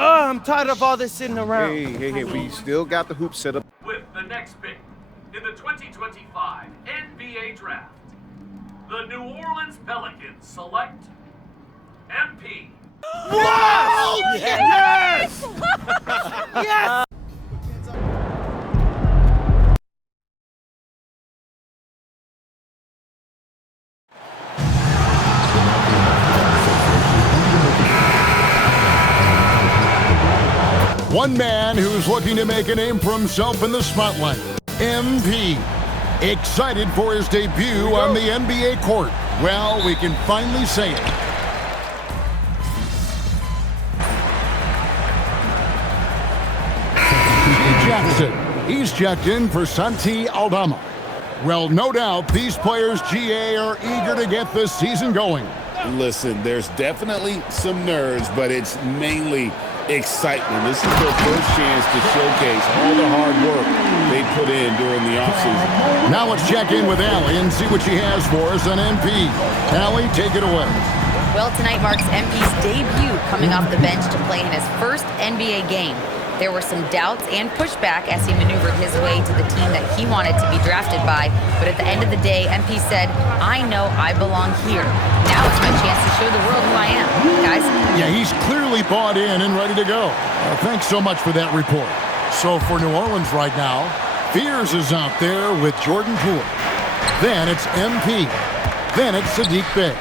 I'm tired of all this sitting around. Hey, we still got the hoop set up. With the next pick in the 2025 NBA Draft, the New Orleans Pelicans select MP. Wow! Yes! Yes! One man who's looking to make a name for himself in the spotlight, MP. Excited for his debut on the NBA court. Well, we can finally say it. Jackson. He's checked in for Santi Aldama. Well, no doubt these players, GA, are eager to get this season going. Listen, there's definitely some nerves, but it's mainly excitement. This is their first chance to showcase all the hard work they put in during the offseason. Now let's check in with Allie and see what she has for us on MP. Allie, take it away. Well, tonight marks MP's debut coming off the bench to play in his first NBA game. There were some doubts and pushback as he maneuvered his way to the team that he wanted to be drafted by. But at the end of the day, MP said, I know I belong here. Now it's my chance to show the world who I am. Guys? Yeah, he's clearly bought in and ready to go. Thanks so much for that report. So for New Orleans right now, Fears is out there with Jordan Poole. Then it's MP. Then it's Sadiq Bey.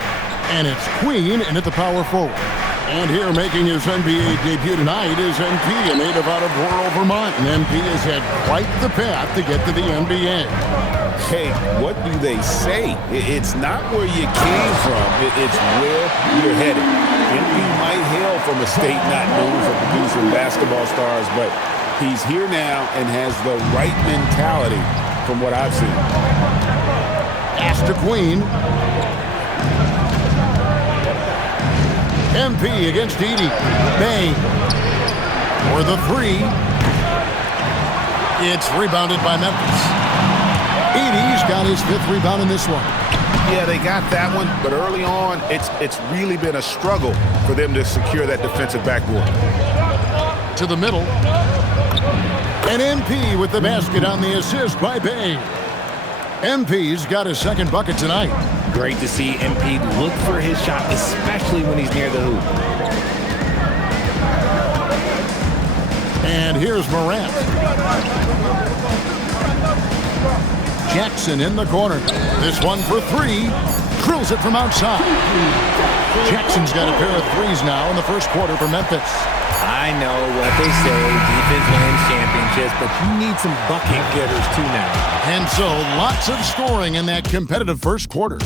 And it's Queen in at the power forward. And here making his NBA debut tonight is MP, a native out of rural Vermont. And MP has had quite the path to get to the NBA. Hey, what do they say? It's not where you came from, it's where you're headed. MP might hail from a state not known for producing basketball stars, but he's here now and has the right mentality from what I've seen. Pass to Queen. MP against Edey. Bey for the three. It's rebounded by Memphis. Edey's got his fifth rebound in this one. Yeah, they got that one, but early on, it's really been a struggle for them to secure that defensive backboard. To the middle. And MP with the basket on the assist by Bey. MP's got his second bucket tonight. Great to see MP look for his shot, especially when he's near the hoop. And here's Morant. Jackson in the corner. This one for three. Drills it from outside. Jackson's got a pair of threes now in the first quarter for Memphis. I know what they say, defense wins championships, but you need some bucket getters too now. And so, lots of scoring in that competitive first quarter.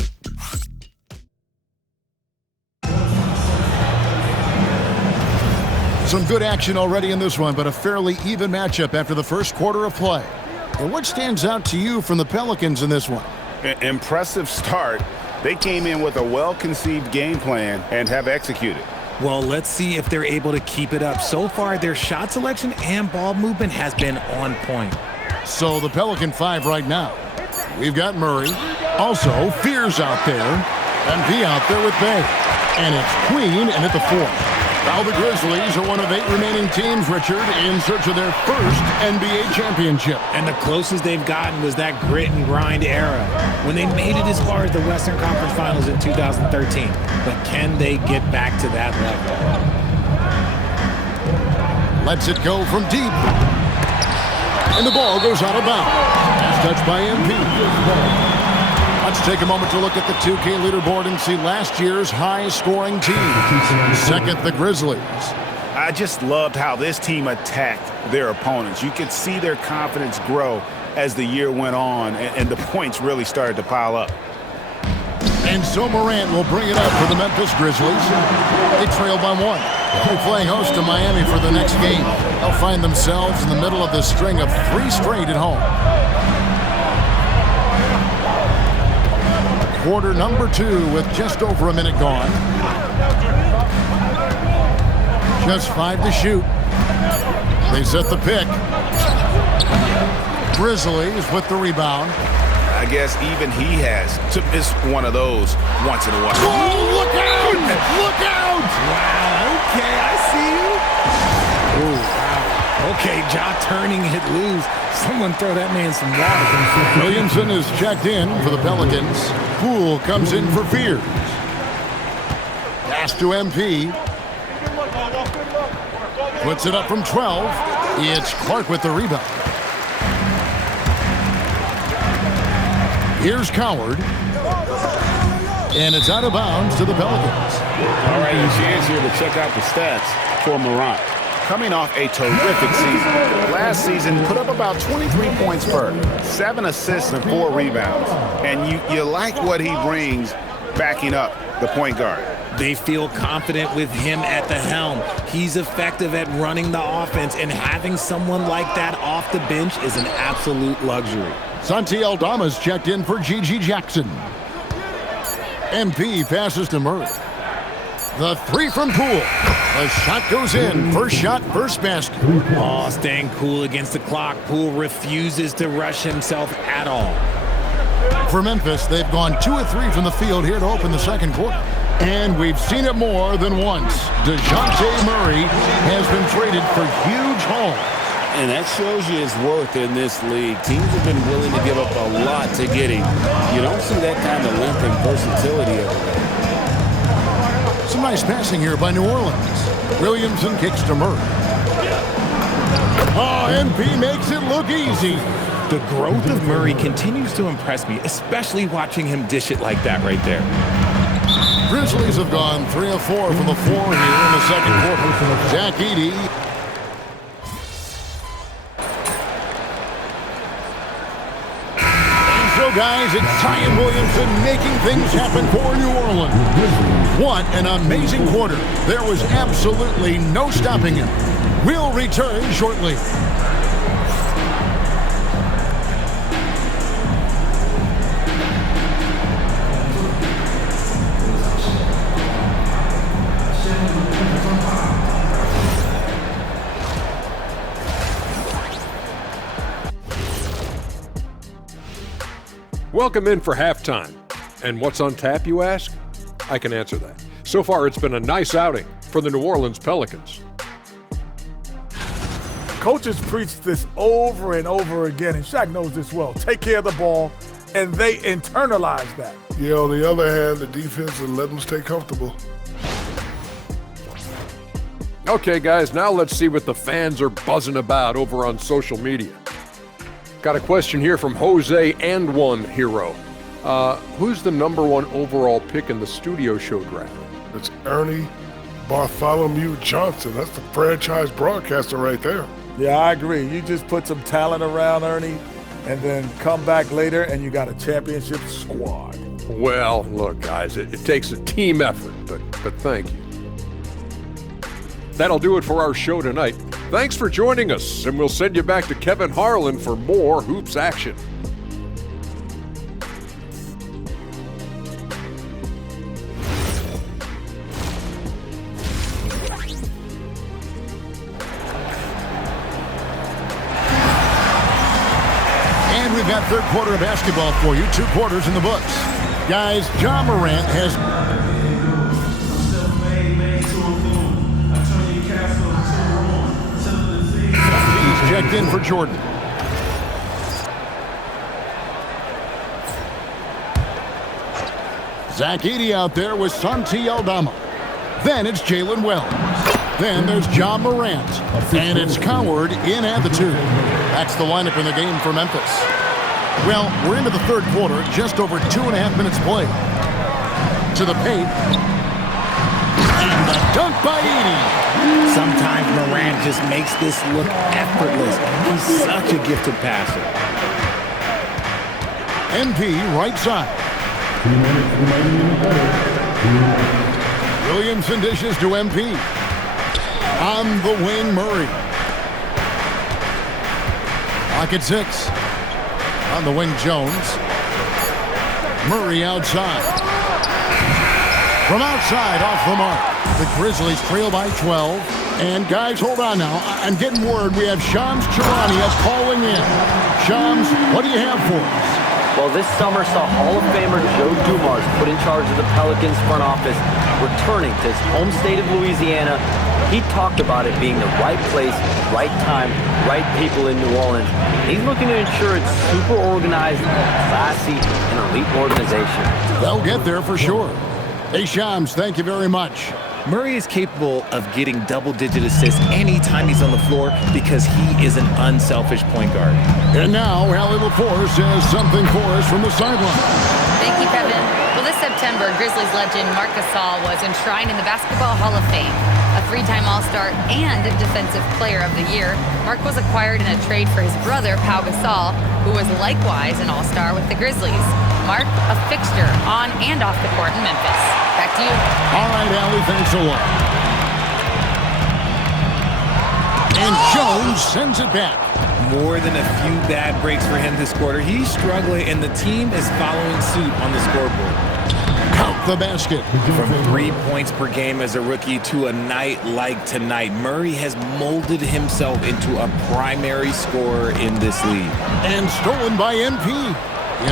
Some good action already in this one, but a fairly even matchup after the first quarter of play. And what stands out to you from the Pelicans in this one? Impressive start. They came in with a well-conceived game plan and have executed. Well, let's see if they're able to keep it up. So far, their shot selection and ball movement has been on point. So the Pelican five right now. We've got Murray. Also, Fears out there. And V out there with Bey. And it's Queen in at the fourth. Now the Grizzlies are one of 8 remaining teams, Richard, in search of their first NBA championship. And the closest they've gotten was that grit and grind era, when they made it as far as the Western Conference Finals in 2013. But can they get back to that level? Lets it go from deep. And the ball goes out of bounds. Pass touched by MP. Let's take a moment to look at the 2K leaderboard and see last year's high-scoring team. Second, the Grizzlies. I just loved how this team attacked their opponents. You could see their confidence grow as the year went on, and the points really started to pile up. And so Morant will bring it up for the Memphis Grizzlies. They trail by 1. They're playing host to Miami for the next game. They'll find themselves in the middle of this string of 3 straight at home. Quarter number 2 with just over a minute gone. Just 5 to shoot. They set the pick. Grizzlies with the rebound. I guess even he has to miss one of those once in a while. Oh, look out! Look out! Wow, okay, I see you. Okay, Ja turning it loose. Someone throw that man some water. Williamson is checked in for the Pelicans. Poole comes in for Fears. Pass to MP. Puts it up from 12. It's Clark with the rebound. Here's Coward. And it's out of bounds to the Pelicans. All right, a chance here to check out the stats for Morant. Coming off a terrific season. Last season, put up about 23 points per, 7 assists and 4 rebounds. And you like what he brings backing up the point guard. They feel confident with him at the helm. He's effective at running the offense, and having someone like that off the bench is an absolute luxury. Santi Aldama's checked in for Gigi Jackson. MP passes to Murray. The three from Poole. The shot goes in. First shot, first basket. Oh, staying cool against the clock. Poole refuses to rush himself at all. For Memphis, they've gone 2 of 3 from the field here to open the second quarter. And we've seen it more than once. DeJounte Murray has been traded for huge haul. And that shows you his worth in this league. Teams have been willing to give up a lot to get him. You don't see that kind of length and versatility over there. Some nice passing here by New Orleans. Williamson kicks to Murray. Oh, MP makes it look easy. The growth of Murray continues to impress me, especially watching him dish it like that right there. Grizzlies have gone 3 of 4 from the floor here in the second quarter. Zach Edey. And so, guys, it's Zion Williamson making things happen for New Orleans. What an amazing quarter. There was absolutely no stopping him. We'll return shortly. Welcome in for halftime. And what's on tap, you ask? I can answer that. So far, it's been a nice outing for the New Orleans Pelicans. Coaches preach this over and over again, and Shaq knows this well. Take care of the ball, and they internalize that. Yeah, on the other hand, the defense will let them stay comfortable. Okay, guys, now let's see what the fans are buzzing about over on social media. Got a question here from Jose and One Hero. Who's the #1 overall pick in the studio show draft? It's Ernie Bartholomew Johnson. That's the franchise broadcaster right there. Yeah, I agree. You just put some talent around Ernie, and then come back later, and you got a championship squad. Well, look, guys, it takes a team effort, but thank you. That'll do it for our show tonight. Thanks for joining us, and we'll send you back to Kevin Harlan for more hoops action. And we've got third quarter of basketball for you. 2 quarters in the books. Guys, Ja Morant has... He's checked in for Jordan. Zach Edey out there with Santi Aldama. Then it's Jalen Wells. Then there's Ja Morant. And it's Coward in at the 2. That's the lineup in the game for Memphis. Well, we're into the third quarter, just over 2.5 minutes played. To the paint. And the dunk by Edey. Sometimes Morant just makes this look effortless. He's such a gifted passer. MP right side. Williamson dishes to MP. On the wing, Murray. Pocket 6. On the wing, Jones. Murray outside. From outside, off the mark. The Grizzlies trail by 12. And guys, hold on now. I'm getting word we have Shams Charania calling in. Shams, what do you have for us? Well, this summer saw Hall of Famer Joe Dumars put in charge of the Pelicans front office, returning to his home state of Louisiana. He talked about it being the right place, right time, right people in New Orleans. He's looking to ensure it's super organized, classy, and elite organization. They'll get there for sure. Hey, Shams, thank you very much. Murray is capable of getting double-digit assists anytime he's on the floor because he is an unselfish point guard. And now, Allie LaForce has something for us from the sideline. Thank you, Kevin. Well, this September, Grizzlies legend Marc Gasol was enshrined in the Basketball Hall of Fame. A three-time All-Star and Defensive Player of the Year, Marc was acquired in a trade for his brother, Pau Gasol, who was likewise an All-Star with the Grizzlies. Marc, a fixture on and off the court in Memphis. Back to you. All right, Allie, thanks a lot. And Jones sends it back. More than a few bad breaks for him this quarter. He's struggling, and the team is following suit on the scoreboard. Count the basket. From 3 points per game as a rookie to a night like tonight, Murray has molded himself into a primary scorer in this league. And stolen by NP.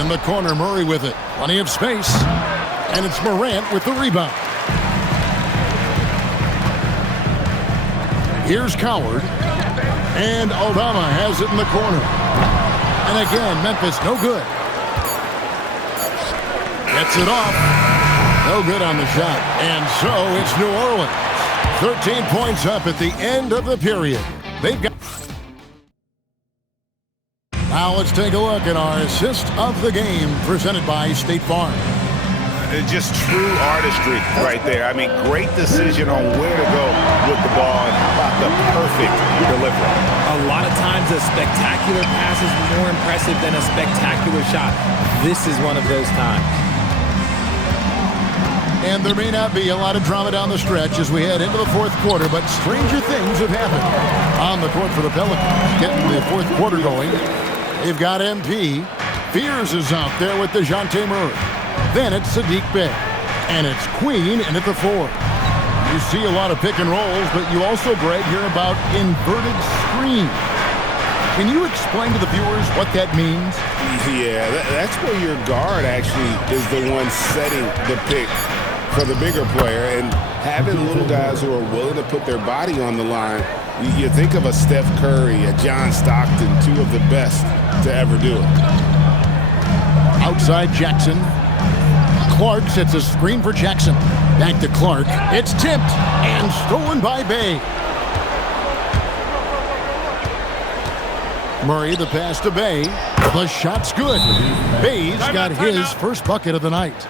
In the corner, Murray with it. Plenty of space. And it's Morant with the rebound. Here's Coward. And Aldama has it in the corner. And again, Memphis no good. Gets it off. No good on the shot. And so it's New Orleans. 13 points up at the end of the period. They've got... Now let's take a look at our assist of the game presented by State Farm. Just true artistry right there. I mean, great decision on where to go with the ball and how about the perfect delivery. A lot of times a spectacular pass is more impressive than a spectacular shot. This is one of those times. And there may not be a lot of drama down the stretch as we head into the fourth quarter, but stranger things have happened on the court for the Pelicans. Getting the fourth quarter going. They've got MP. Fears is out there with DeJounte Murray. Then it's Sadiq Bey. And it's Queen in at the 4. You see a lot of pick and rolls, but you also, Greg, hear about inverted screen. Can you explain to the viewers what that means? Yeah, that's where your guard actually is the one setting the pick for the bigger player, and having little guys who are willing to put their body on the line. You think of a Steph Curry, a John Stockton, two of the best to ever do it. Outside Jackson. Clark sets a screen for Jackson. Back to Clark. It's tipped and stolen by Bey. Murray, the pass to Bey. The shot's good. Bey's got his first bucket of the night.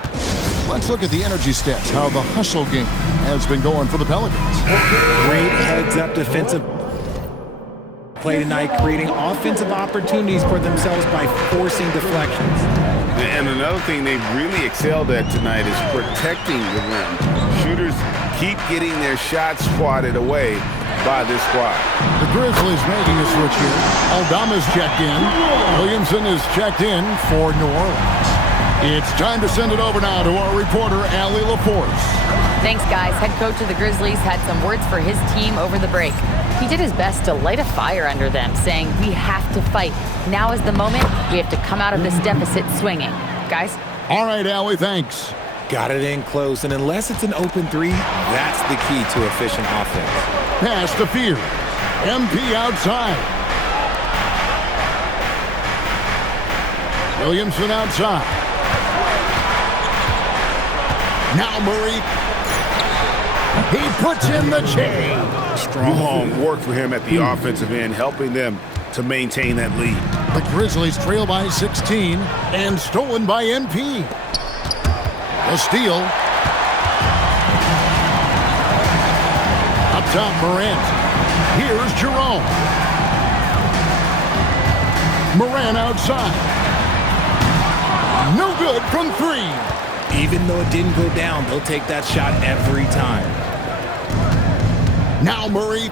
Let's look at the energy stats, how the hustle game has been going for the Pelicans. Great heads-up defensive play tonight, creating offensive opportunities for themselves by forcing deflections. And another thing they've really excelled at tonight is protecting the rim. Shooters keep getting their shots swatted away by this squad. The Grizzlies making a switch here. Aldama's checked in. Williamson is checked in for New Orleans. It's time to send it over now to our reporter, Allie LaForce. Thanks, guys. Head coach of the Grizzlies had some words for his team over the break. He did his best to light a fire under them, saying, "We have to fight. Now is the moment. We have to come out of this deficit swinging." Guys? All right, Allie, thanks. Got it in close, and unless it's an open three, that's the key to efficient offense. Pass to Fear. MP outside. Williamson outside. Now Murray. He puts in the chain. Strong work for him at the offensive end, helping them to maintain that lead. The Grizzlies trail by 16 and stolen by NP. A steal. Up top, Morant. Here's Jerome. Morant outside. No good from 3. Even though it didn't go down, they'll take that shot every time. Now Murray.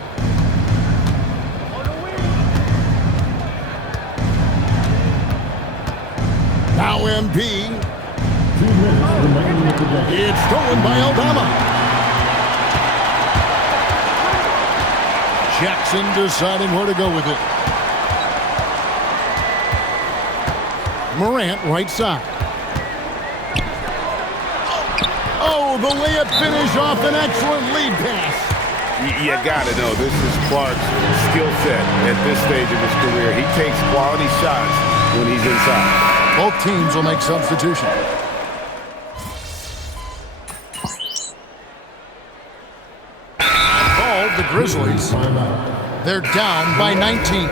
Now MP. It's stolen by Aldama. Jackson deciding where to go with it. Morant right side. Oh, the layup finish off an excellent lead pass. You got to know this is Clark's skill set at this stage of his career. He takes quality shots when he's inside. Both teams will make substitutions. Called the Grizzlies. They're down by 19.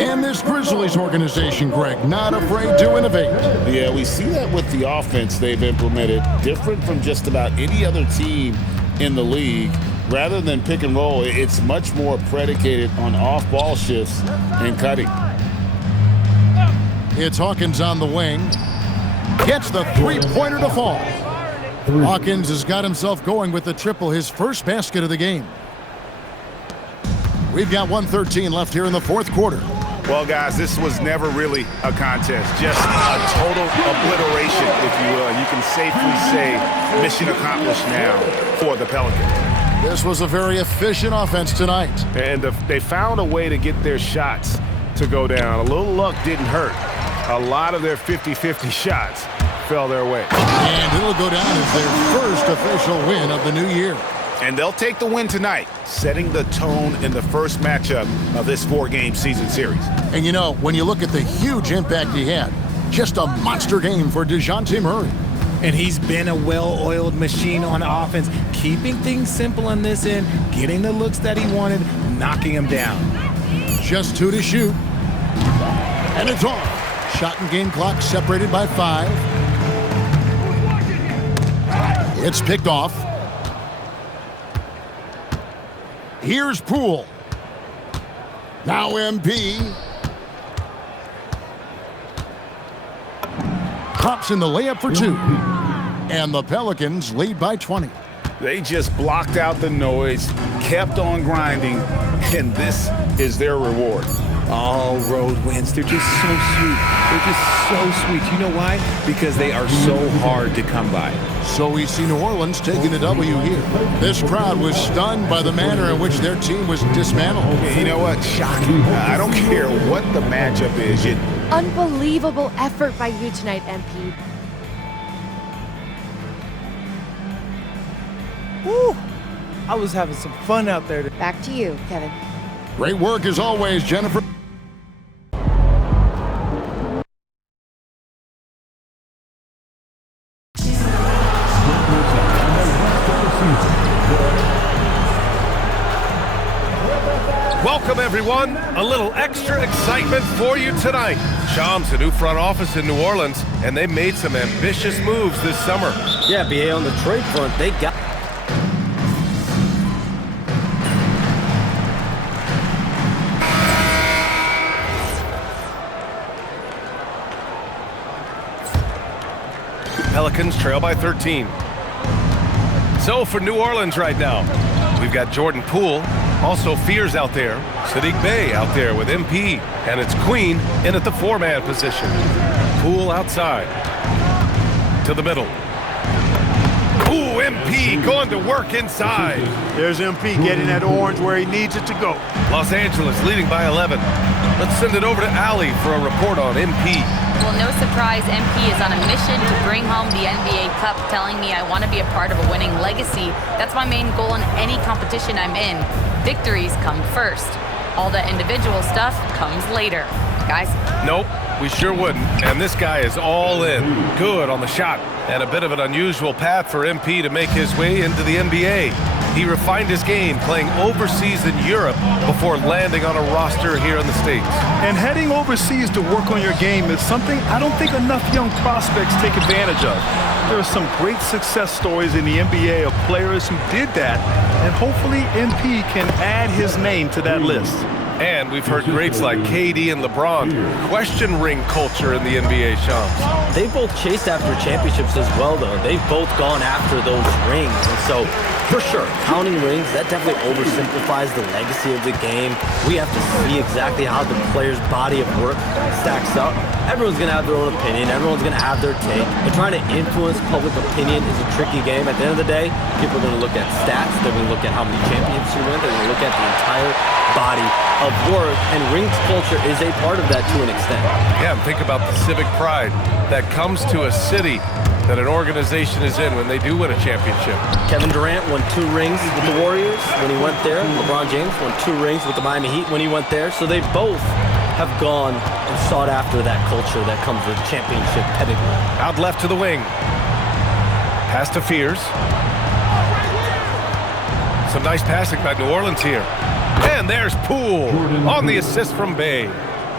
And this Grizzlies organization, Greg, not afraid to innovate. Yeah, we see that with the offense they've implemented, different from just about any other team in the league. Rather than pick and roll, it's much more predicated on off-ball shifts and cutting. It's Hawkins on the wing. Gets the three-pointer to fall. Hawkins has got himself going with the triple, his first basket of the game. We've got 1:13 left here in the fourth quarter. Well, guys, this was never really a contest, just a total obliteration, if you will. You can safely say mission accomplished now for the Pelicans. This was a very efficient offense tonight. And they found a way to get their shots to go down. A little luck didn't hurt. A lot of their 50-50 shots fell their way. And it'll go down as their first official win of the new year. And they'll take the win tonight, setting the tone in the first matchup of this 4-game season series. And you know, when you look at the huge impact he had, just a monster game for DeJounte Murray. And he's been a well-oiled machine on offense, keeping things simple on this end, getting the looks that he wanted, knocking them down. Just 2 to shoot. And it's off. Shot and game clock separated by 5. It's picked off. Here's Poole. Now MP. Pops in the layup for 2. And the Pelicans lead by 20. They just blocked out the noise, kept on grinding, and this is their reward. All road wins. They're just so sweet. They're just so sweet. You know why? Because they are so hard to come by. So we see New Orleans taking the W here. This crowd was stunned by the manner in which their team was dismantled. You know what? Shocking. I don't care what the matchup is. Unbelievable effort by you tonight, MP. Woo! I was having some fun out there. Back to you, Kevin. Great work as always, Jennifer. Welcome, everyone. A little extra excitement for you tonight. Shams, a new front office in New Orleans, and they made some ambitious moves this summer. Yeah, BA, on the trade front, they got... Pelicans trail by 13. So for New Orleans right now, we've got Jordan Poole, also Fears out there, Sadiq Bey out there with MP, and it's Queen in at the 4-man position. Poole outside to the middle. Ooh, MP going to work inside. There's MP getting that orange where he needs it to go. Los Angeles leading by 11. Let's send it over to Allie for a report on MP. Well, no surprise, MP is on a mission to bring home the NBA Cup, telling me I want to be a part of a winning legacy. That's my main goal in any competition I'm in. Victories come first. All the individual stuff comes later. Guys? Nope, we sure wouldn't. And this guy is all in. Good on the shot. And a bit of an unusual path for MP to make his way into the NBA. He refined his game playing overseas in Europe before landing on a roster here in the States. And heading overseas to work on your game is something I don't think enough young prospects take advantage of. There are some great success stories in the NBA of players who did that, and hopefully MP can add his name to that list. And we've heard greats like KD and LeBron question ring culture in the NBA, Shams. They both chased after championships as well, though. They've both gone after those rings. And so, for sure, counting rings, that definitely oversimplifies the legacy of the game. We have to see exactly how the player's body of work stacks up. Everyone's going to have their own opinion. Everyone's going to have their take. But trying to influence public opinion is a tricky game. At the end of the day, people are going to look at stats. They're going to look at how many championships you win. They're going to look at the entire body of work, and rings culture is a part of that to an extent. Yeah, and think about the civic pride that comes to a city that an organization is in when they do win a championship. Kevin Durant won 2 rings with the Warriors when he went there. LeBron James won 2 rings with the Miami Heat when he went there. So they both have gone and sought after that culture that comes with championship pedigree. Out left to the wing. Pass to Fears. Some nice passing by New Orleans here. And there's Poole on the assist from Bay.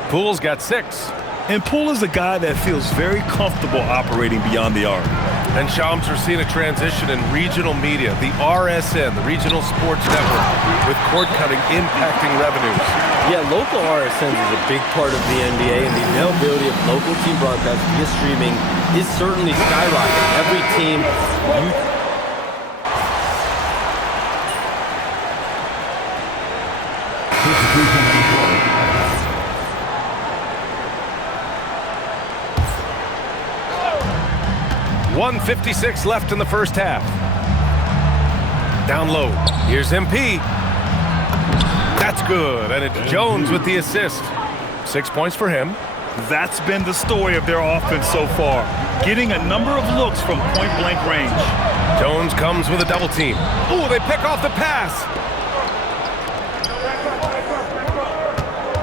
Poole's got 6. And Poole is a guy that feels very comfortable operating beyond the arc. And Shams, we're seeing a transition in regional media, the RSN, the Regional Sports Network, with cord-cutting impacting revenues. Yeah, local RSNs is a big part of the NBA, and the availability of local team broadcasts via streaming is certainly skyrocketing. Every team, 1:56 left in the first half. Down low. Here's MP. That's good. And it's Jones with the assist. 6 points for him. That's been the story of their offense so far, getting a number of looks from point-blank range. Jones comes with a double team. Ooh, they pick off the pass.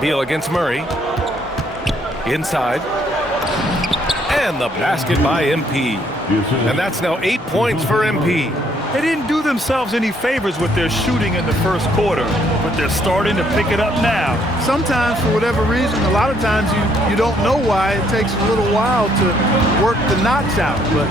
Beal against Murray. Inside. And the basket by MP. And that's now 8 points for MP. They didn't do themselves any favors with their shooting in the first quarter, but they're starting to pick it up now. Sometimes, for whatever reason, a lot of times you don't know why. It takes a little while to work the knots out, but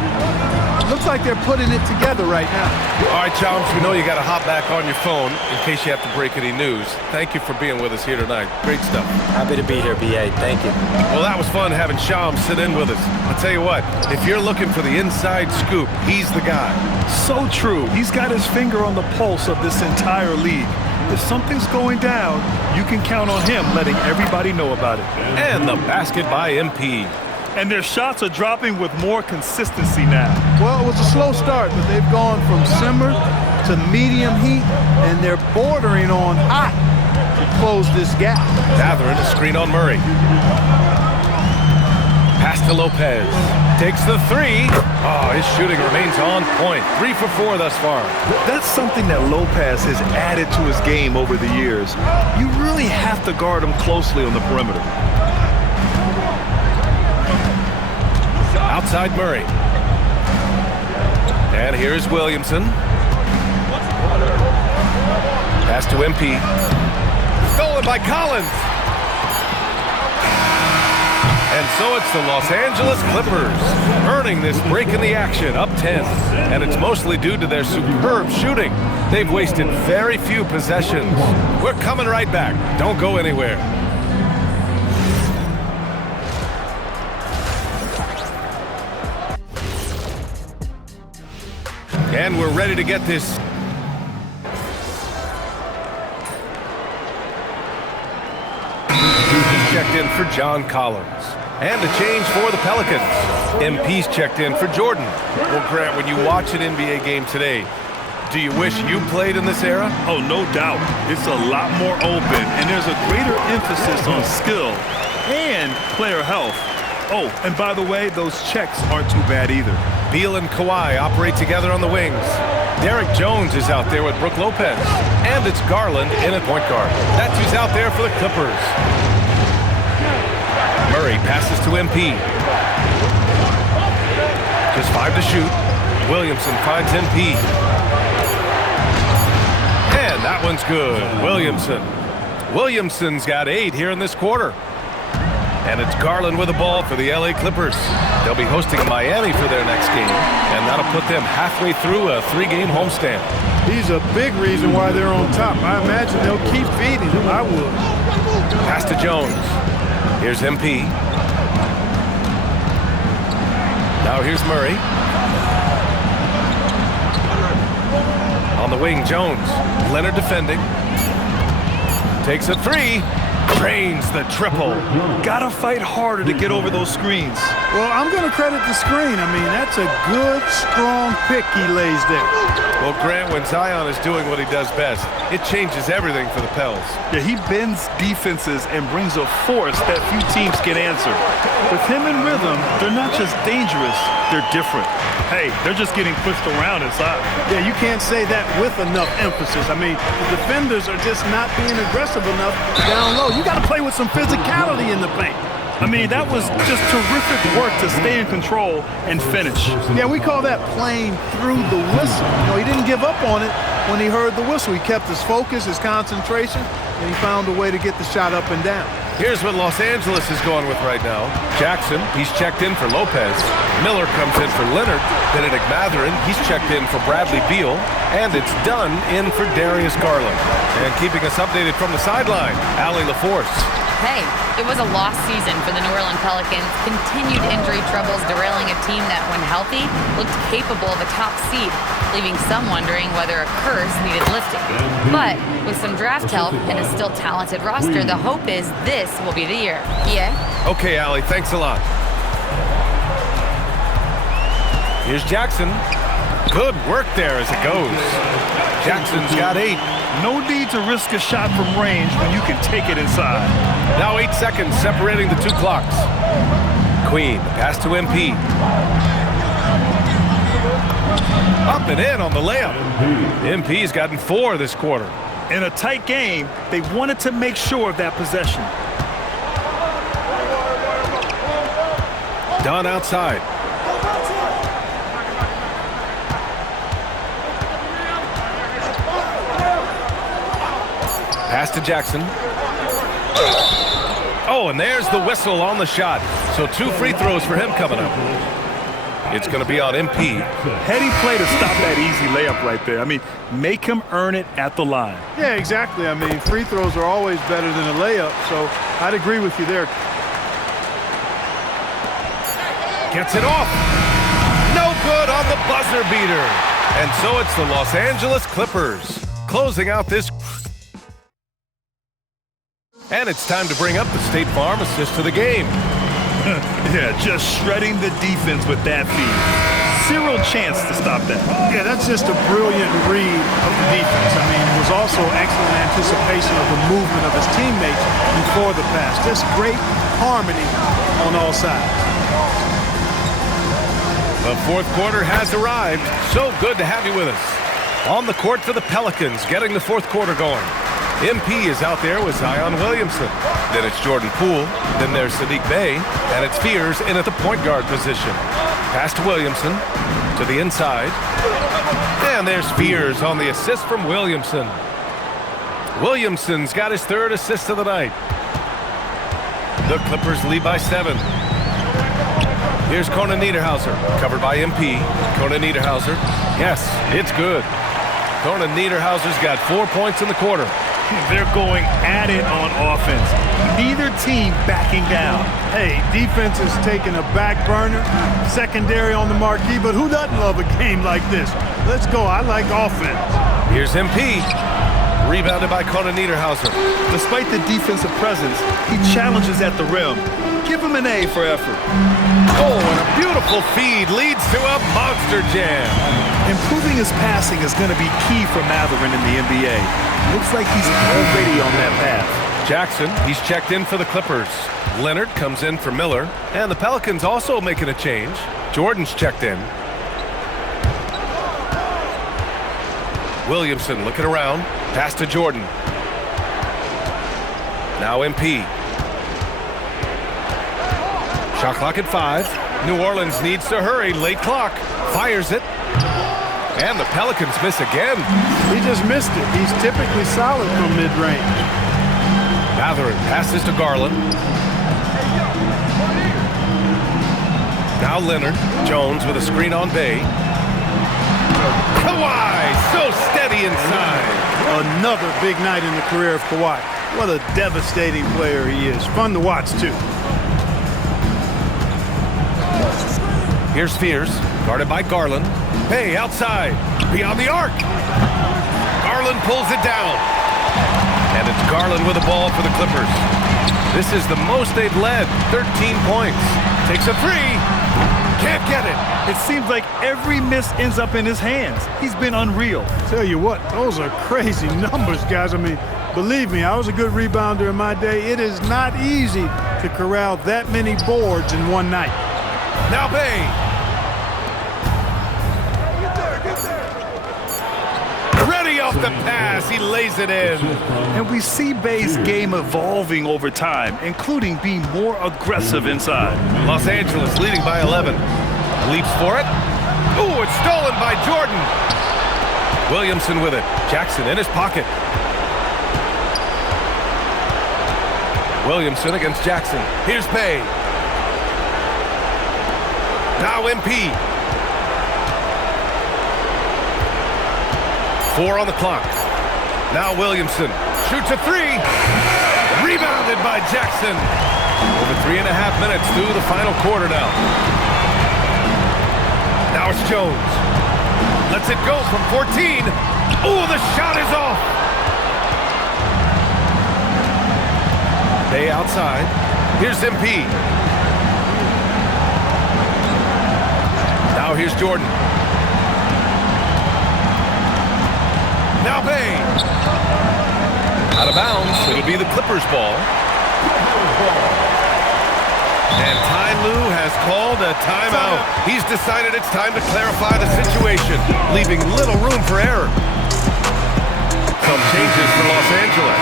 it looks like they're putting it together right now. All right, Chomps, we know you got to hop back on your phone in case you have to break any news. Thank you for being with us here tonight. Great stuff. Happy to be here, BA. Thank you. Well, that was fun having Shams sit in with us. I'll tell you what, if you're looking for the inside scoop, he's the guy. So true. He's got his finger on the pulse of this entire league. If something's going down, you can count on him letting everybody know about it. And the basket by MP. And their shots are dropping with more consistency now. Well, it was a slow start, but they've gone from simmer to medium heat, and they're bordering on hot to close this gap. Gathering a screen on Murray. Pass to Lopez. Takes the 3. Oh, his shooting remains on point. 3 for 4 thus far. That's something that Lopez has added to his game over the years. You really have to guard him closely on the perimeter. Outside Murray. And here's Williamson. Pass to MP. Stolen by Collins. And so it's the Los Angeles Clippers earning this break in the action, up 10. And it's mostly due to their superb shooting. They've wasted very few possessions. We're coming right back. Don't go anywhere. And we're ready to get this. He's checked in for John Collins. And a change for the Pelicans. MP's checked in for Jordan. Well, Grant, when you watch an NBA game today, do you wish you played in this era? Oh, no doubt. It's a lot more open, and there's a greater emphasis on skill and player health. Oh, and by the way, those checks aren't too bad either. Beal and Kawhi operate together on the wings. Derek Jones is out there with Brook Lopez. And it's Garland in at point guard. That's who's out there for the Clippers. Murray passes to MP. Just 5 to shoot. Williamson finds MP. And that one's good. Williamson's got 8 here in this quarter. And it's Garland with the ball for the LA Clippers. They'll be hosting Miami for their next game, and that'll put them halfway through a 3-game homestand. He's a big reason why they're on top. I imagine they'll keep feeding him. I would. Pass to Jones. Here's MP. Now here's Murray. On the wing, Jones. Leonard defending. Takes a 3. Drains the triple. Gotta fight harder to get over those screens. Well, I'm going to credit the screen. I mean, that's a good, strong pick he lays there. Well, Grant, when Zion is doing what he does best, it changes everything for the Pels. Yeah, he bends defenses and brings a force that few teams can answer. With him in rhythm, they're not just dangerous, they're different. Hey, they're just getting pushed around inside. Yeah, you can't say that with enough emphasis. I mean, the defenders are just not being aggressive enough down low. You got to play with some physicality in the paint. I mean, that was just terrific work to stay in control and finish. Yeah, we call that playing through the whistle. You know, he didn't give up on it when he heard the whistle. He kept his focus, his concentration, and he found a way to get the shot up and down. Here's what Los Angeles is going with right now. Jackson, he's checked in for Lopez. Miller comes in for Leonard. Benedict Mathurin, he's checked in for Bradley Beal. And it's Dunn in for Darius Garland. And keeping us updated from the sideline, Allie LaForce. Hey, it was a lost season for the New Orleans Pelicans. Continued injury troubles derailing a team that, when healthy, looked capable of a top seed, leaving some wondering whether a curse needed lifting. But with some draft help and a still talented roster, the hope is this will be the year. Yeah? Okay, Allie, thanks a lot. Here's Jackson. Good work there as it goes. Jackson's got 8. No need to risk a shot from range when you can take it inside. Now 8 seconds separating the two clocks. Queen, pass to MP. Up and in on the layup. MP's gotten 4 this quarter. In a tight game, they wanted to make sure of that possession. Dunn outside. Pass to Jackson. Oh, and there's the whistle on the shot. So 2 free throws for him coming up. It's going to be on MP. Heady play to stop that easy layup right there. I mean, make him earn it at the line. Yeah, exactly. I mean, free throws are always better than a layup, so I'd agree with you there. Gets it off. No good on the buzzer beater. And so it's the Los Angeles Clippers closing out this. And it's time to bring up the State Farm assist to the game. Yeah, just shredding the defense with that feed. Zero chance to stop that. Yeah, that's just a brilliant read of the defense. I mean, it was also excellent anticipation of the movement of his teammates before the pass. Just great harmony on all sides. The fourth quarter has arrived. So good to have you with us. On the court for the Pelicans, getting the fourth quarter going. MP is out there with Zion Williamson. Then it's Jordan Poole. Then there's Saddiq Bey. And it's Fears in at the point guard position. Pass to Williamson. To the inside. And there's Fears on the assist from Williamson. Williamson's got his 3rd assist of the night. The Clippers lead by 7. Here's Conan Niederhauser. Covered by MP. Conan Niederhauser. Yes, it's good. Conan Niederhauser's got 4 points in the quarter. They're going at it on offense. Neither team backing down. Hey, defense is taking a back burner, secondary on the marquee, but who doesn't love a game like this? Let's go. I like offense. Here's MP. Rebounded by Conan Niederhauser. Despite the defensive presence, he challenges at the rim. Give him an A for effort. Oh, and a beautiful feed leads to a monster jam. Improving his passing is going to be key for Mathurin in the NBA. Looks like he's already on that path. Jackson, he's checked in for the Clippers. Leonard comes in for Miller. And the Pelicans also making a change. Jordan's checked in. Williamson looking around. Pass to Jordan. Now MP. Shot clock at 5. New Orleans needs to hurry. Late clock. Fires it. And the Pelicans miss again. He just missed it. He's typically solid from mid-range. Mathurin passes to Garland. Now Leonard. Jones with a screen on Bey. Kawhi, so steady inside. Another big night in the career of Kawhi. What a devastating player he is. Fun to watch, too. Here's Fears, guarded by Garland. Hey, outside, beyond the arc. Garland pulls it down. And it's Garland with the ball for the Clippers. This is the most they've led, 13 points. Takes a 3. Can't get it. It seems like every miss ends up in his hands. He's been unreal. Tell you what, those are crazy numbers, guys. I mean, believe me, I was a good rebounder in my day. It is not easy to corral that many boards in one night. Now Bay. Ready off the pass. He lays it in. And we see Bay's game evolving over time, including being more aggressive inside. Los Angeles leading by 11. Leaps for it. Ooh, it's stolen by Jordan. Williamson with it. Jackson in his pocket. Williamson against Jackson. Here's Bay. Now MP. 4 on the clock. Now Williamson shoots a 3. Rebounded by Jackson. Over 3.5 minutes through the final quarter now. Now it's Jones. Lets it go from 14. Oh, the shot is off. Bay outside. Here's MP. Now here's Jordan. Now Bay. Out of bounds. It'll be the Clippers ball. And Ty Lue has called a timeout. He's decided it's time to clarify the situation, leaving little room for error. Some changes for Los Angeles.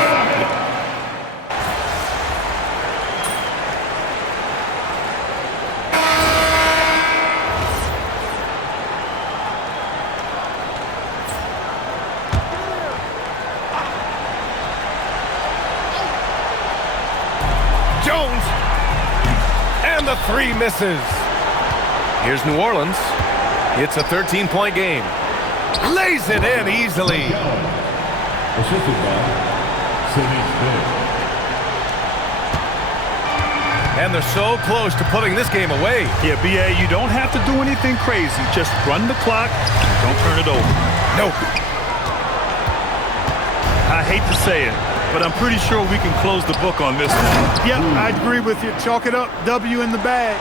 Jones, and the 3 misses. Here's New Orleans. It's a 13-point game. Lays it in easily. And they're so close to putting this game away. Yeah, BA, you don't have to do anything crazy. Just run the clock. Don't turn it over. Nope. I hate to say it, but I'm pretty sure we can close the book on this one. Yep, I agree with you. Chalk it up. W in the bag.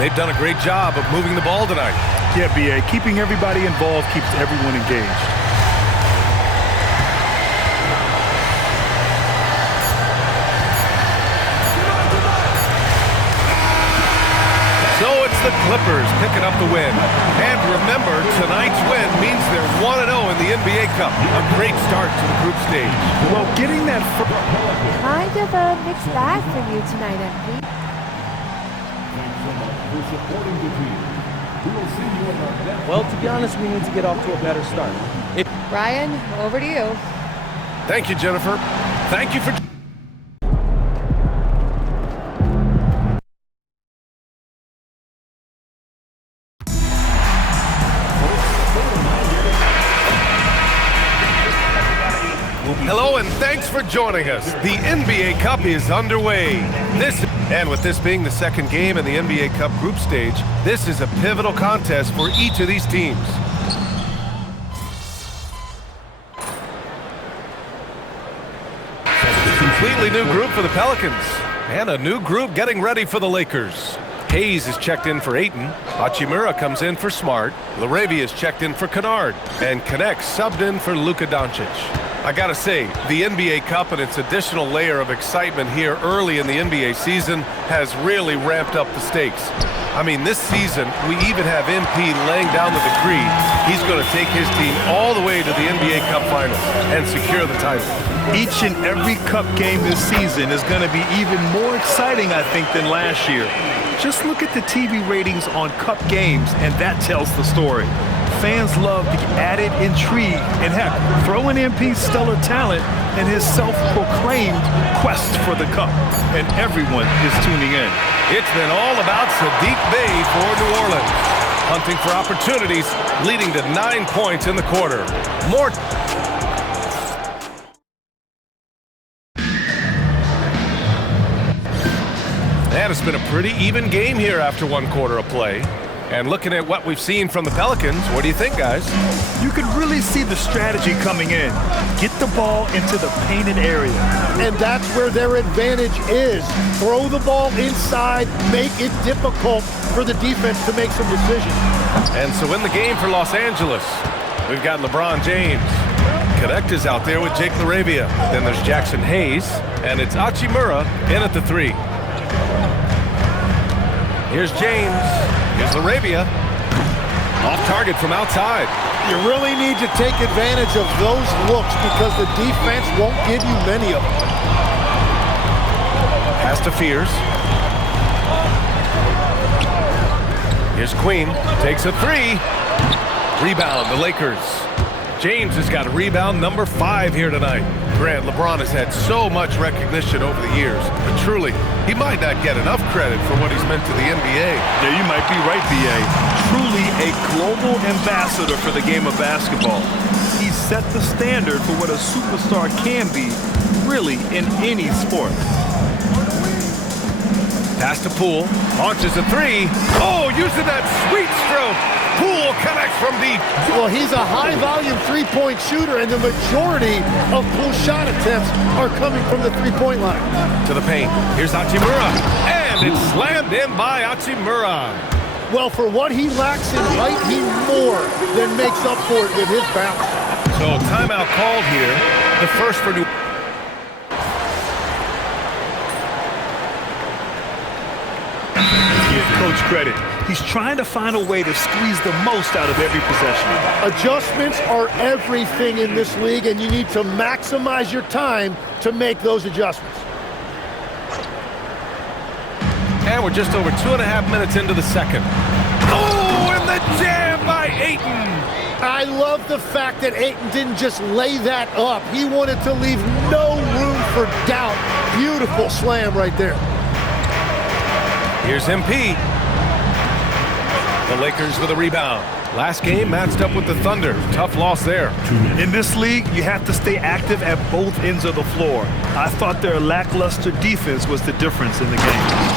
They've done a great job of moving the ball tonight. Yeah, BA, keeping everybody involved keeps everyone engaged. So it's the Clippers picking up the win. And remember, tonight's win means they're 1-0 in the NBA Cup. A great start to the group stage. Well, getting that... Kind of a mixed bag for you tonight, MP. Well, to be honest, we need to get off to a better start. Ryan, over to you. Thank you, Jennifer. Thank you for... Hello and thanks for joining us. The NBA Cup is underway. And with this being the second game in the NBA Cup group stage, this is a pivotal contest for each of these teams. Completely new group for the Pelicans. And a new group getting ready for the Lakers. Hayes is checked in for Ayton. Hachimura comes in for Smart. Laravia is checked in for Kennard. And Connect subbed in for Luka Doncic. I gotta say, the NBA Cup and its additional layer of excitement here early in the NBA season has really ramped up the stakes. I mean, this season, we even have MP laying down the decree. He's going to take his team all the way to the NBA Cup Finals and secure the title. Each and every Cup game this season is going to be even more exciting, I think, than last year. Just look at the TV ratings on Cup games, and that tells the story. Fans love the added intrigue, and heck, throw in MP's stellar talent and his self-proclaimed quest for the Cup, and everyone is tuning in. It's been all about Saddiq Bey for New Orleans, hunting for opportunities, leading to 9 points in the quarter. More. And it's been a pretty even game here after 1 quarter of play. And looking at what we've seen from the Pelicans, what do you think, guys? You can really see the strategy coming in. Get the ball into the painted area. And that's where their advantage is. Throw the ball inside, make it difficult for the defense to make some decisions. And so in the game for Los Angeles, we've got LeBron James. Connect is out there with Jake LaRavia. Then there's Jackson Hayes, and it's Hachimura in at the 3. Here's James. Here's LaRavia. Off target from outside. You really need to take advantage of those looks because the defense won't give you many of them. Pass to Fears. Here's Queen. Takes a 3. Rebound, the Lakers. James has got a rebound number 5 here tonight. Grant, LeBron has had so much recognition over the years, but truly, he might not get enough credit for what he's meant to the NBA. Yeah, you might be right, B.A. Truly a global ambassador for the game of basketball. He set the standard for what a superstar can be, really, in any sport. Pass to Poole. Launches a 3. Oh, using that sweet stroke. Poole connects from deep. Well, he's a high-volume three-point shooter, and the majority of Poole's shot attempts are coming from the three-point line. To the paint. Here's Hachimura. And it's slammed in by Hachimura. Well, for what he lacks in height, he more than makes up for it with his bounce. So timeout called here. The first for New. Give Coach credit. He's trying to find a way to squeeze the most out of every possession. Adjustments are everything in this league, and you need to maximize your time to make those adjustments. And we're just over 2.5 minutes into the second. Oh, and the jam by Ayton. I love the fact that Ayton didn't just lay that up. He wanted to leave no room for doubt. Beautiful slam right there. Here's MP. The Lakers with a rebound. Last game matched up with the Thunder. Tough loss there. In this league, you have to stay active at both ends of the floor. I thought their lackluster defense was the difference in the game.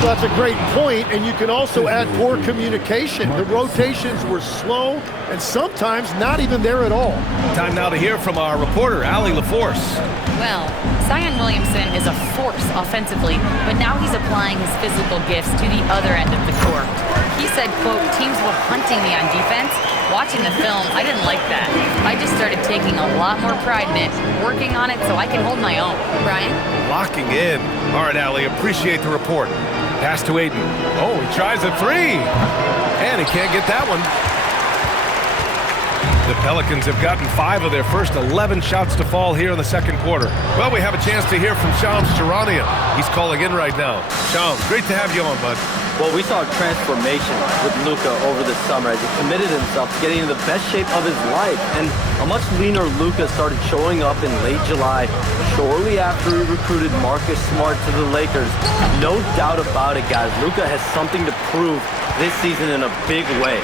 Well, that's a great point, and you can also add poor communication. The rotations were slow and sometimes not even there at all. Time now to hear from our reporter, Allie LaForce. Well, Zion Williamson is a force offensively, but now he's applying his physical gifts to the other end of the court. He said, quote, teams were hunting me on defense. Watching the film, I didn't like that. I just started taking a lot more pride in it, working on it so I can hold my own. Brian? Locking in. All right, Allie, appreciate the report. Pass to Ayton. Oh, he tries a 3. And he can't get that one. The Pelicans have gotten 5 of their first 11 shots to fall here in the second quarter. Well, we have a chance to hear from Shams Charania. He's calling in right now. Shams, great to have you on, bud. Well, we saw a transformation with Luka over the summer as he committed himself to getting in the best shape of his life. And a much leaner Luka started showing up in late July, shortly after he recruited Marcus Smart to the Lakers. No doubt about it, guys. Luka has something to prove this season in a big way.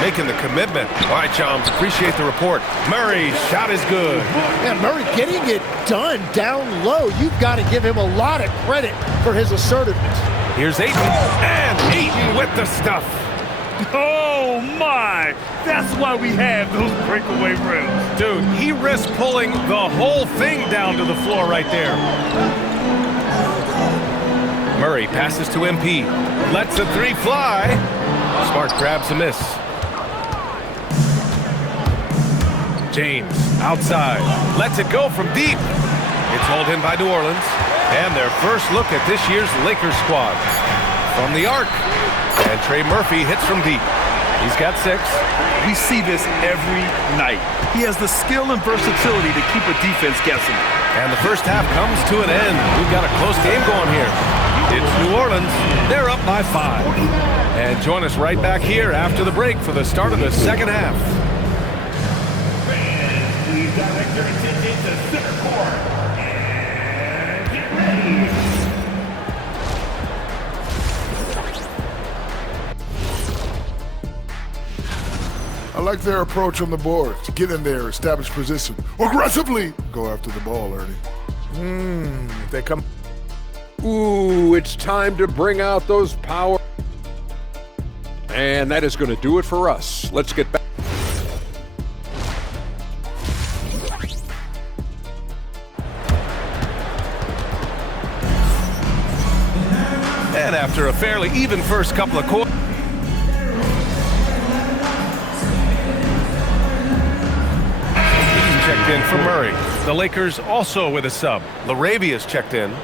Making the commitment. All right, Chums, appreciate the report. Murray's shot is good. Yeah, Murray getting it done down low. You've got to give him a lot of credit for his assertiveness. Here's Ayton, and Ayton with the stuff. Oh, my! That's why we have those breakaway rims. Dude, he risked pulling the whole thing down to the floor right there. Murray passes to MP. Lets the 3 fly. Smart grabs a miss. James, outside, lets it go from deep. It's hauled in by New Orleans, and their first look at this year's Lakers squad. From the arc, and Trey Murphy hits from deep. He's got 6. We see this every night. He has the skill and versatility to keep a defense guessing. And the first half comes to an end. We've got a close game going here. It's New Orleans. They're up by 5. And join us right back here after the break for the start of the second half. Please direct your attention to center court and get ready. I like their approach on the board to get in there, establish position, aggressively go after the ball, Ernie. They come. Ooh, it's time to bring out those power. And that is going to do it for us. Let's get back. And after a fairly even first couple of quarters. He's checked in for Murray. The Lakers also with a sub. Laravia's checked in.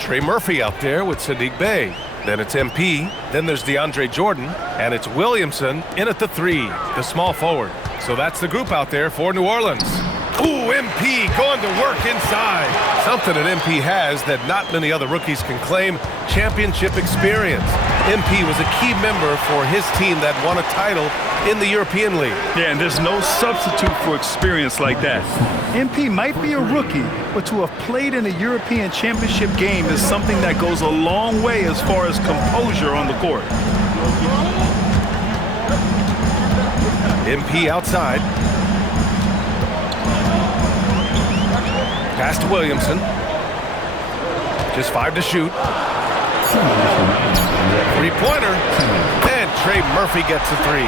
Trey Murphy out there with Saddiq Bey. Then it's MP. Then there's DeAndre Jordan. And it's Williamson in at the 3, the small forward. So that's the group out there for New Orleans. Ooh, MP going to work inside. Something that MP has that not many other rookies can claim: championship experience. MP was a key member for his team that won a title in the European League. Yeah, and there's no substitute for experience like that. MP might be a rookie, but to have played in a European championship game is something that goes a long way as far as composure on the court. MP outside. Pass to Williamson. Just 5 to shoot. Three-pointer. And Trey Murphy gets a 3.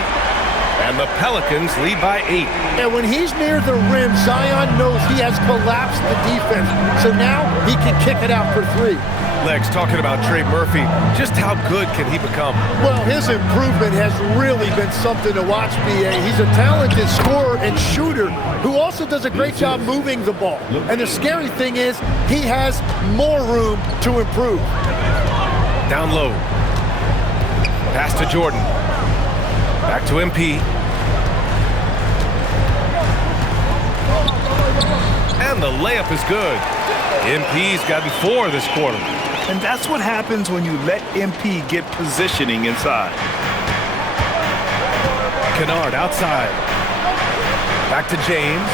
And the Pelicans lead by 8. And when he's near the rim, Zion knows he has collapsed the defense. So now he can kick it out for 3. Legs talking about Trey Murphy. Just how good can he become? Well, his improvement has really been something to watch, B.A. He's a talented scorer and shooter who also does a great job moving the ball. And the scary thing is he has more room to improve. Down low. Pass to Jordan. Back to MP. And the layup is good. MP's gotten 4 this quarter. And that's what happens when you let MP get positioning inside. Kennard outside. Back to James.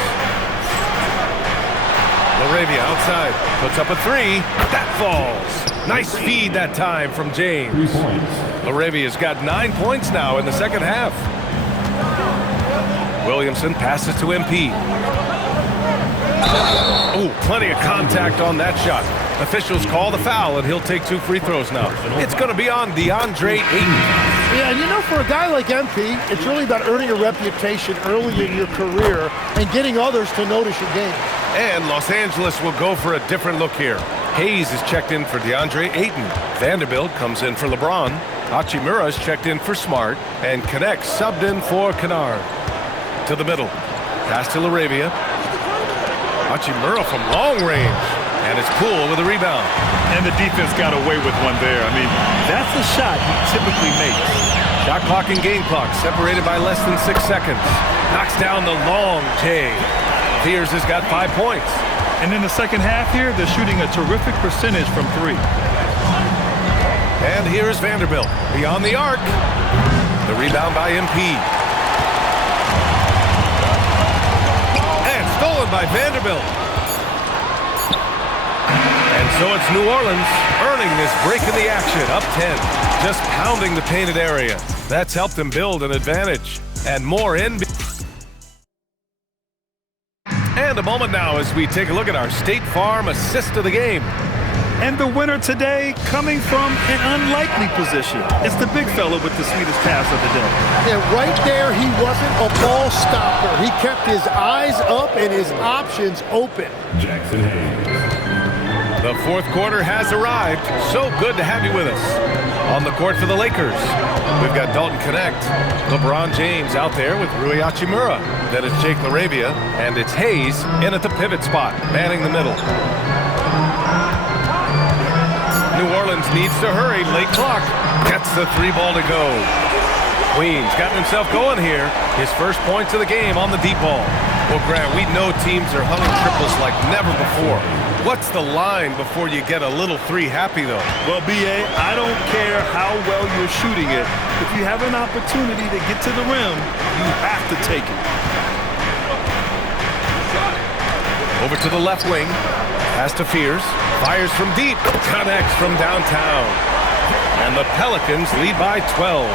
Laravia outside. Puts up a 3. That falls. Nice feed that time from James. Laravia's got 9 points now in the second half. Williamson passes to MP. Oh, plenty of contact on that shot. Officials call the foul, and he'll take 2 free throws now. It's going to be on DeAndre Ayton. Yeah, and you know, for a guy like MP, it's really about earning a reputation early in your career and getting others to notice your game. And Los Angeles will go for a different look here. Hayes is checked in for DeAndre Ayton. Vanderbilt comes in for LeBron. Hachimura is checked in for Smart. And Connect subbed in for Kennard. To the middle. Pass to Laravia. Hachimura from long range. And it's Poole with a rebound. And the defense got away with one there. I mean, that's the shot he typically makes. Shot clock and game clock separated by less than 6 seconds. Knocks down the long J. Fears has got 5 points. And in the second half here, they're shooting a terrific percentage from 3. And here's Vanderbilt beyond the arc. The rebound by MP. And stolen by Vanderbilt. And so it's New Orleans earning this break in the action, up 10. Just pounding the painted area. That's helped them build an advantage. And more NBA. And a moment now as we take a look at our State Farm assist of the game. And the winner today coming from an unlikely position. It's the big fella with the sweetest pass of the day. And right there, he wasn't a ball stopper. He kept his eyes up and his options open. Jackson Hayes. The fourth quarter has arrived. So good to have you with us. On the court for the Lakers, we've got Dalton Connect. LeBron James out there with Rui Hachimura. Then it's Jake Laravia, and it's Hayes in at the pivot spot, manning the middle. New Orleans needs to hurry. Late clock. Gets the 3 ball to go. Queen's gotten himself going here. His first points of the game on the deep ball. Well, Grant, we know teams are hunting triples like never before. What's the line before you get a little 3 happy, though? Well, B.A., I don't care how well you're shooting it. If you have an opportunity to get to the rim, you have to take it. Over to the left wing. Pass to Fears. Fires from deep. Connects from downtown. And the Pelicans lead by 12.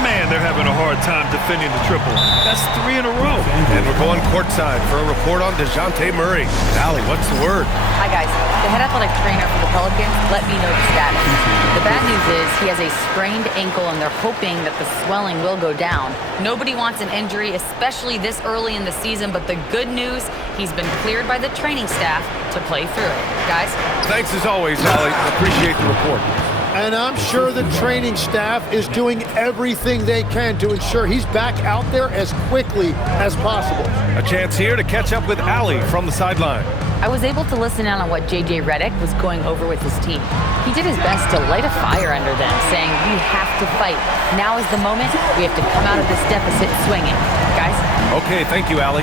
Man, they're having a hard time defending the triple. That's 3 in a row. And we're going courtside for a report on DeJounte Murray. Allie, what's the word? Hi, guys. The head athletic trainer for the Pelicans let me know the status. The bad news is he has a sprained ankle, and they're hoping that the swelling will go down. Nobody wants an injury, especially this early in the season, but the good news, he's been cleared by the training staff to play through it. Guys? Thanks as always, Allie. Appreciate the report. And I'm sure the training staff is doing everything they can to ensure he's back out there as quickly as possible. A chance here to catch up with Allie from the sideline. I was able to listen in on what J.J. Redick was going over with his team. He did his best to light a fire under them, saying, we have to fight. Now is the moment. We have to come out of this deficit swinging. Guys? Okay, thank you, Allie.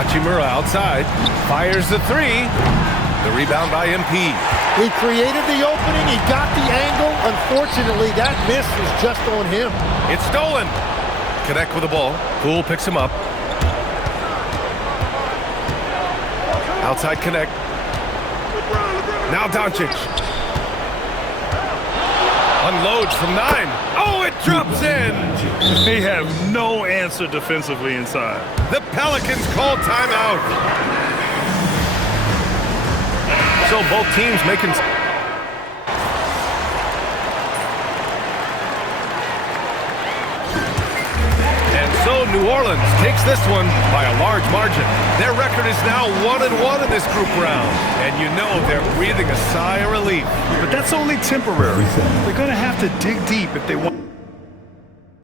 Hachimura outside. Fires the 3. The rebound by MP. He created the opening. He got the angle. Unfortunately, that miss is just on him. It's stolen. Connect with the ball. Poole picks him up. Outside connect. Now Doncic. Unloads from 9. Oh, it drops in. They have no answer defensively inside. The Pelicans call timeout. So both teams making... And so New Orleans takes this one by a large margin. Their record is now 1-1 in this group round. And you know they're breathing a sigh of relief. But that's only temporary. They're going to have to dig deep if they want